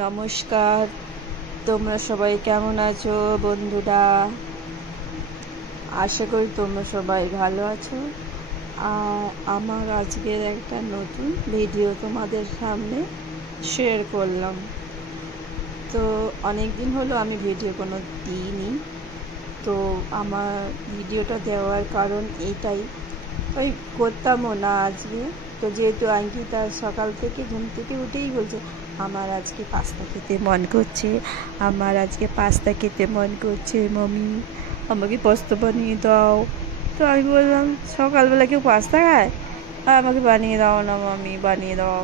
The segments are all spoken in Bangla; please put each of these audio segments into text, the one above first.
নমস্কার, তোমরা সবাই কেমন আছো বন্ধুরা? আশা করি তোমরা সবাই ভালো আছো। আর আমার আজকের একটা নতুন ভিডিও তোমাদের সামনে শেয়ার করলাম। তো অনেক দিন হলো আমি ভিডিও কোনো দিইনি। তো আমার ভিডিওটা দেওয়ার কারণ এইটাই, ওই করতামও না আজকে। তো যেহেতু অঙ্কিতা সকাল থেকে ঘুম থেকে উঠেই বলছে আমার আজকে পাস্তা খেতে মন করছে, আমার আজকে পাস্তা খেতে মন করছে, মাম্মি আমাকে পাস্তা বানিয়ে দাও। তো আমি বললাম সকালবেলা কেউ পাস্তা খায়? আমাকে বানিয়ে দাও না মাম্মি, বানিয়ে দাও।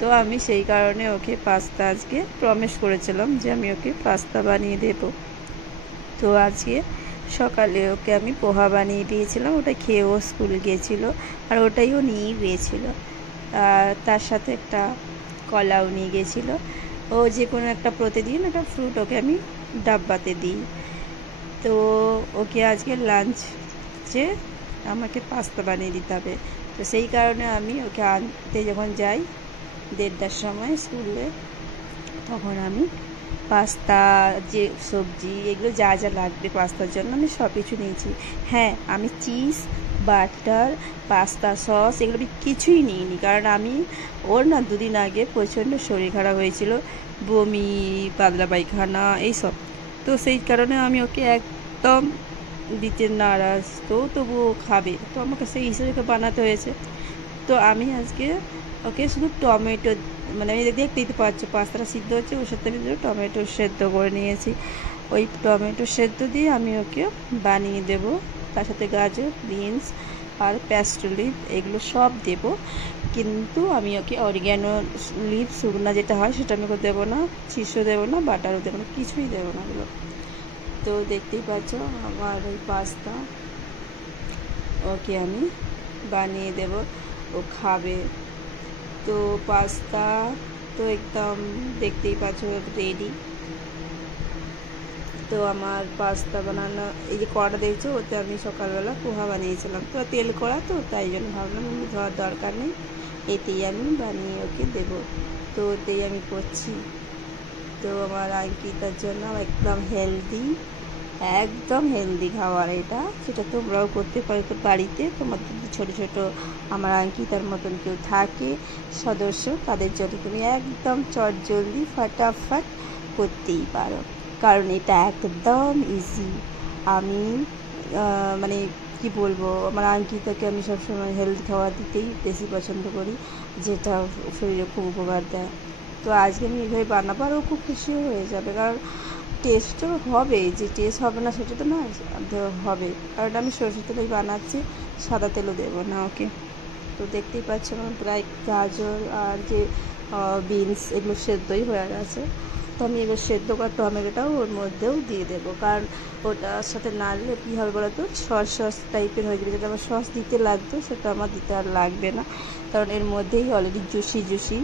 তো আমি সেই কারণে ওকে পাস্তা আজকে প্রমিস করেছিলাম যে আমি ওকে পাস্তা বানিয়ে দেবো। তো আজকে সকালে ওকে আমি পোহা বানিয়ে দিয়েছিলাম, ওটা খেয়ে ও স্কুল গিয়েছিলো, আর ওটাই ও নিয়েই গিয়েছিলো। আর তার সাথে একটা কলাও নিয়ে গেছিলো। ও যে কোনো একটা প্রতিদিন একটা ফ্রুট ওকে আমি ডাব্বাতে দিই। তো ওকে আজকে লাঞ্চে আমাকে পাস্তা বানিয়ে দিতে হবে। তো সেই কারণে আমি ওকে আনতে যখন যাই 1:30টার সময় স্কুলে, তখন আমি পাস্তা, যে সবজি, এগুলো যা যা লাগবে পাস্তার জন্য আমি সব কিছু নিয়েছি। হ্যাঁ, আমি চিজ, বাটার, পাস্তা সস এগুলো আমি কিছুই নিইনি, কারণ আমি ওর না 2 দিন আগে প্রচণ্ড শরীর খারাপ হয়েছিল, বমি, পাতলা পায়খানা এইসব। তো সেই কারণে আমি ওকে একদম দিতে নারাজ। তো তবুও খাবে, তো আমাকে সেই হিসেবে বানাতে হয়েছে। তো আমি আজকে ওকে শুধু টমেটো, মানে আমি দেখতেই তো পাচ্ছি পাস্তাটা সিদ্ধ হচ্ছে, ওর সাথে আমি টমেটো সেদ্ধ করে নিয়েছি। ওই টমেটো সেদ্ধ দিয়ে আমি ওকে বানিয়ে দেব। তার সাথে গাজর, বিনস আর প্যাস্ট্রো লিভ এগুলো সব দেব। কিন্তু আমি ওকে অরিগ্যানো লিভ শুকনো যেটা হয় সেটা আমি ওকে দেবো না, চিজও দেবো না, বাটারও দেবো না, কিছুই দেবো না ওগুলো। তো দেখতেই পাচ্ছ আমার ওই পাস্তা ওকে আমি বানিয়ে দেব, ও খাবে। তো পাস্তা তো একদম দেখতেই পাচ্ছ রেডি। তো আমার পাস্তা বানানো, এই যে কড়াটা দেখছো, ওতে আমি সকালবেলা পোহা বানিয়েছিলাম। তো তেল কড়া, তো তাই জন্য ভাবলাম ধোয়ার দরকার নেই, এতেই আমি বানিয়ে ওকে দেবো। তো ওতেই আমি করছি। তো আমার অঙ্কিতার জন্য একদম হেলদি, একদম হেলদি খাবার এটা, সেটা তোমরাও করতে পারো। তো বাড়িতে তোমাদের ছোটো ছোটো আমার অঙ্কিতার মতন কেউ থাকে সদস্য, তাদের জন্য তুমি একদম চটজলদি ফাটাফাট করতেই পারো, কারণ এটা একদম ইজি। আমি মানে কি বলবো, আমার অঙ্কিতাকে আমি সবসময় হেলদি খাবার দিতেই বেশি পছন্দ করি, যেটা শরীরে খুব উপকার দেয়। তো আজকে আমি এইভাবে বানাবো, আর ও খুব খুশিও হয়ে যাবে, কারণ টেস্টও হবে, যে টেস্ট হবে না সেটা তো না, হবে, কারণ আমি সরষের তেলেই বানাচ্ছি, সাদা তেলও দেবো না ওকে। তো দেখতেই পাচ্ছ আমার প্রায় গাজর আর যে বিনস এগুলো সেদ্ধই হয়ে গেছে। তো আমি এবার সেদ্ধ করা টমেটোটাও ওর মধ্যেও দিয়ে দেবো, কারণ ওটার সাথে না দিলে কী হবে বলো তো, সস টাইপের হয়ে যাবে, যেটা আমার সস দিতে লাগতো সেটা আমার দিতে আর লাগবে না, কারণ এর মধ্যেই অলরেডি জুসি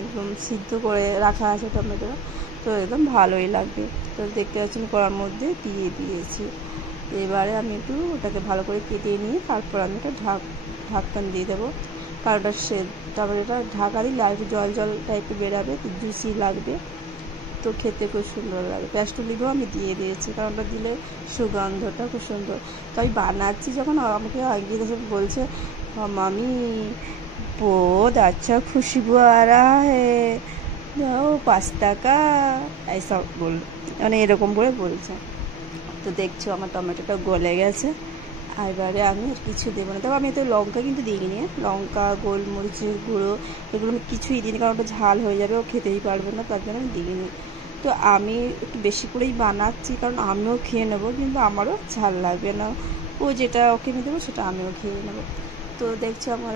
একদম সিদ্ধ করে রাখা আছে টমেটোটা। তো একদম ভালোই লাগবে। তো দেখতে পাচ্ছি আমি কড়ার মধ্যে দিয়ে দিয়েছি। এবারে আমি একটু ওটাকে ভালো করে কেটে নিয়ে তারপর আমি একটা ঢাকন দিয়ে দেবো, কারণ ওটা টমেটোটা ঢাকা দিলে আর একটু জল জল টাইপের বেরাবে, জুসি লাগবে, তো খেতে খুব সুন্দর লাগে। প্যাস্ট্রো লিভও আমি দিয়ে দিয়েছি, কারণ ওটা দিলে সুগন্ধটা খুব সুন্দর। তো আমি বানাচ্ছি যখন আমাকে আগে বলছে মামি बहुत अच्छा खुशबू आ रहा है, ও পাস্তা কা এইসব মানে এরকম করে বলছে। তো দেখছো আমার টমেটোটা গলে গেছে, আর এবারে আমি আর কিছু দেবো না। তবে আমি এতে লঙ্কা কিন্তু দিইনি, লঙ্কা, গোলমরিচের গুঁড়ো এগুলো আমি কিছুই দিইনি, কারণ ওটা ঝাল হয়ে যাবে, ও খেতেই পারবে না, তার জন্য আমি দিইনি। তো আমি একটু বেশি করেই বানাচ্ছি, কারণ আমিও খেয়ে নেবো, কিন্তু আমারও ঝাল লাগবে না, ও যেটা ওকে আমি দেবো সেটা আমিও খেয়ে নেবো। তো দেখছো আমার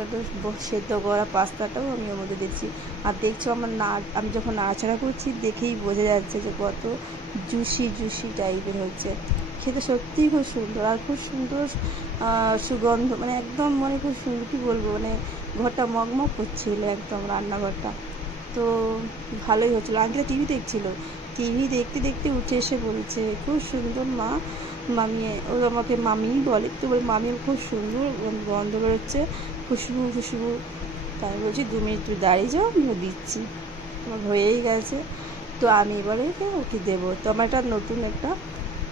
সেদ্ধ করা পাস্তাটাও আমি ওর মধ্যে দিচ্ছি, আর দেখছো আমার আমি যখন নাড়াচাড়া করছি দেখেই বোঝা যাচ্ছে যে কত জুসি টাইপের হচ্ছে। খেতে সত্যিই খুব সুন্দর, আর খুব সুন্দর সুগন্ধ, মানে একদম মানে খুব সুন্দর, কী বলবো, মানে ঘরটা মগমগ করছিল একদম রান্নাঘরটা। তো ভালোই হচ্ছিলো। আগে টিভি দেখছিল, টিভি দেখতে দেখতে উঠে এসে বলছে খুব সুন্দর মা, মামি, ও আমাকে মামিই বলে, তো বলে মামি খুব সুন্দর গন্ধ বেরোচ্ছে, খুশবু। তাই বলছি 2 মিনিট তুই দাঁড়িয়ে যাও, আমিও দিচ্ছি। আমার হয়েই গেছে। তো আমি এবারে ওকে দেবো। তো আমার একটা নতুন একটা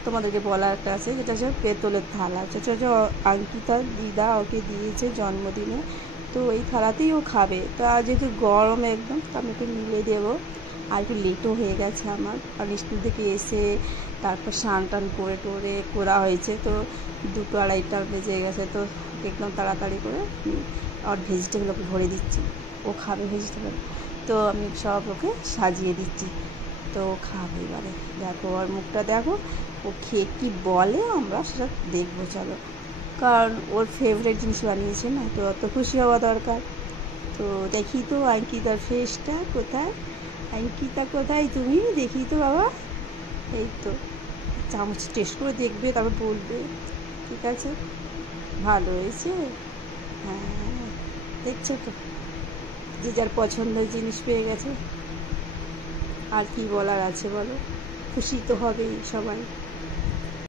তোমাদেরকে বলার একটা আছে, যেটা হচ্ছে পেতলের থালা, যেটা হচ্ছে অঙ্কিতার দিদা ওকে দিয়েছে জন্মদিনে। তো এই থালাতেই ও খাবে। তো আর যেহেতু গরম একদম, তো আমি ওকে মিলে দেবো। আর একটু লেটও হয়ে গেছে আমার, আর স্কুল থেকে এসে তারপর স্নান টান করে করা হয়েছে। তো 2টো 2:30 বেজে গেছে। তো একদম তাড়াতাড়ি করে আর ভেজিটেবল ওকে ভরে দিচ্ছি, ও খাবে ভেজিটেবল। তো আমি সব ওকে সাজিয়ে দিচ্ছি। তো খাবে এবারে, দেখো ওর মুখটা দেখো, ও খেয়ে কী বলে আমরা সেটা দেখবো চলো। কারণ ওর ফেভারিট জিনিস বানিয়েছে না, তো অত খুশি হওয়া দরকার। তো দেখি তো অঙ্কিতার ফেসটা কোথায়, অঙ্কিতা কোথায় তুমি, দেখি তো বাবা। এই তো চামচ টেস্ট করে দেখবে, তারপর বলবে ঠিক আছে ভালো হয়েছে। হ্যাঁ, দেখছো তো, যে যার পছন্দের জিনিস পেয়ে গেছে। আর কি বলার আছে বলো, খুশি তো হবেই সবাই।